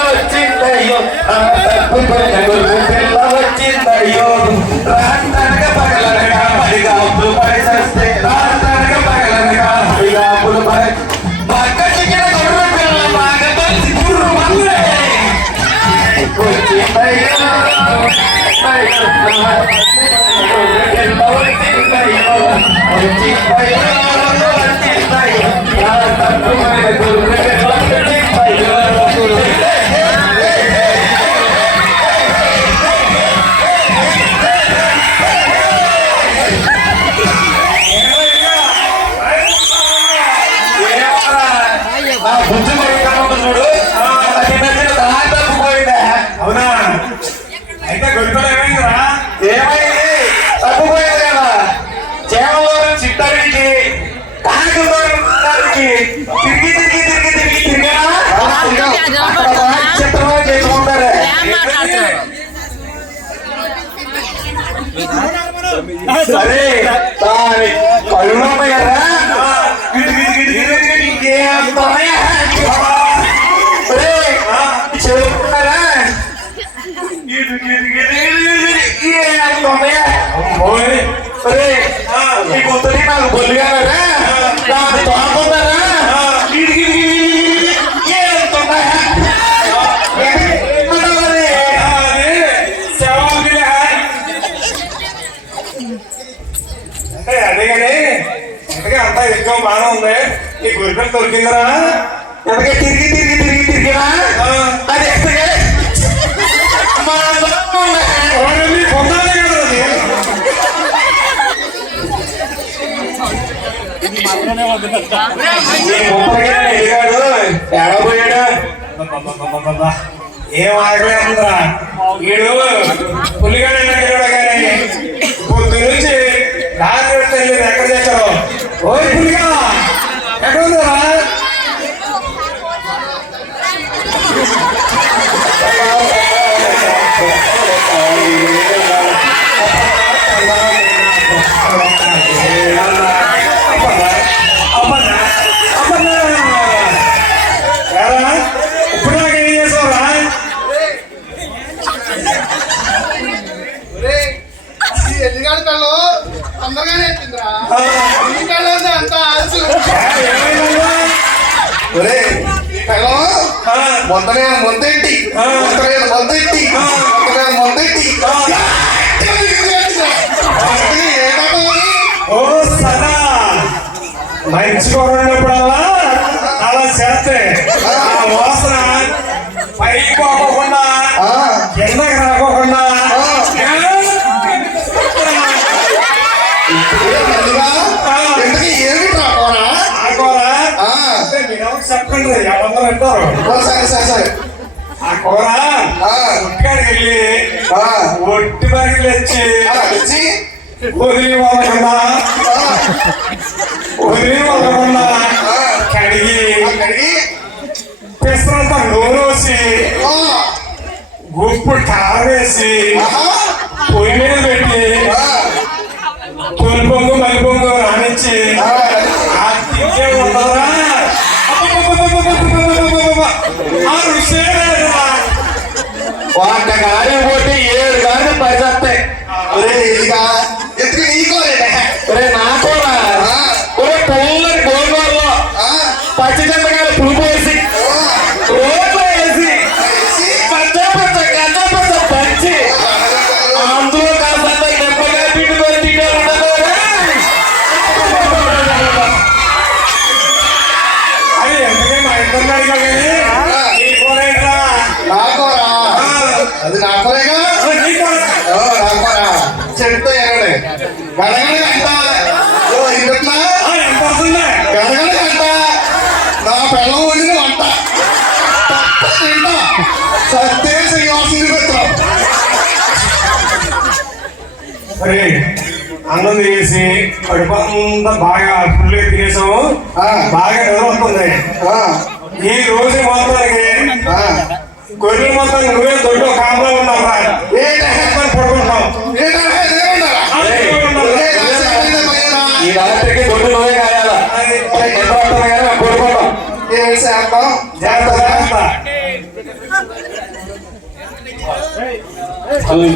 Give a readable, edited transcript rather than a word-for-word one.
వచ్చిందయ్యో పిల్ల వచ్చిందయ్యో రాంతనక పగలనగా పడిగా అప్పులు పడి చస్తే రాంతనక పగలనగా పడిగా అప్పులు పడి పక్క చిక్కిన గొర్రె పిల్ల బాగా పలిసి గుర్రు మల్లే వచ్చిందయ్యో అవునా అయితే గొప్పలు ఏమైందిరా? ఏమైంది తప్పిపోయింది కదా చేమలో చిట్టరికి కాకులో తిరిగి తిరిగి తిరిగి తిరిగి తిరిగా చిత్రంగా చేసుకుంటారే సరే దాని కళ్ళు ఉన్నాయి కదా చెప్పుకున్నారా ఈ గుర్తుని నాకు బొల్లిగారా నాకు తోడుకుంటారా అదే కానీ ఎంతగా అంతా ఎక్కువ బాగా ఉంది. ఈ గురికలు దొరికిందిరా? ఎంతగా తిరిగి తిరిగి తిరిగి తిరిగినా అది ఎక్కడికి పొందాలి కదా ఎడబోయాడు ఏం ఆగలేదురా వీడు పులిగాడు కానీ పొద్దు నుంచి రాత్రి ఎక్కడ చేశారు? ఓ పులిగా ఎక్కడ ఉందా? ఇప్పుడు నాకు ఏం చేసావురా? ఎన్నికాడు కళ్ళు తొందరగానే ఎత్తిందిరా. ఎన్నికాళ్ళు అంత ఆల్సు మొత్తనే మొదటి మొదటి ఓ సదా మంచి ఉన్నప్పుడల్లా అలా చేస్తే ఆ వాసన పైకి పోకుండా కిందకి రాకోకుండా చెప్పండి ఎవరందరూ అంటారు. ఆ కూర ఉట్టికాడికి వెళ్ళి ఒట్టి బరిగిలు వచ్చి వదిలి వదలకుండా కడిగి పెసరంతా నూరేసి గుప్పు కారేసి పొయ్యి మీద పెట్టి తొలి పొంగు మలి పొంగు రానిచ్చి ఆ తింటే ఉండదురా వంట గాలి పోతే 7 గాలి పరిచేస్తాయి. నాకోరా పిల్లలకి గోంగూరలో పచ్చి చింతకాయలు పులుపు వేసి రోడ్లో వేసి పచ్చ పచ్చ గచ్చ పచ్చ పంచి అందులో కాస్త నెప్పగా పిండి పెట్టి అది ఎందుకే మా ఇద్దరు అడిగా కానీ కూర అది నాకోరేగా చెట్టు ఎగడే గడగడ గడగడ గంట నా పిల్లలు వండిన వంట తింటా సత్తే శ్రీనివాసుని పెట్టాం. అన్నం తినేసి కడుపంతా బాగా ఫుల్గా తినేసాము. బాగా నిద్రవస్తుంది. ఈ రోజు మొత్తానికి గొర్రెలు మొత్తం నువ్వే దొడ్డు కాంలో ఉన్నావా? పడుకుంటాం. ఈ రాత్రికి దొడ్డు నువ్వే కాయాలా? పడుకుంటాం. చేద్దాం. జాగ్రత్త జాగ్రత్త. అల్లు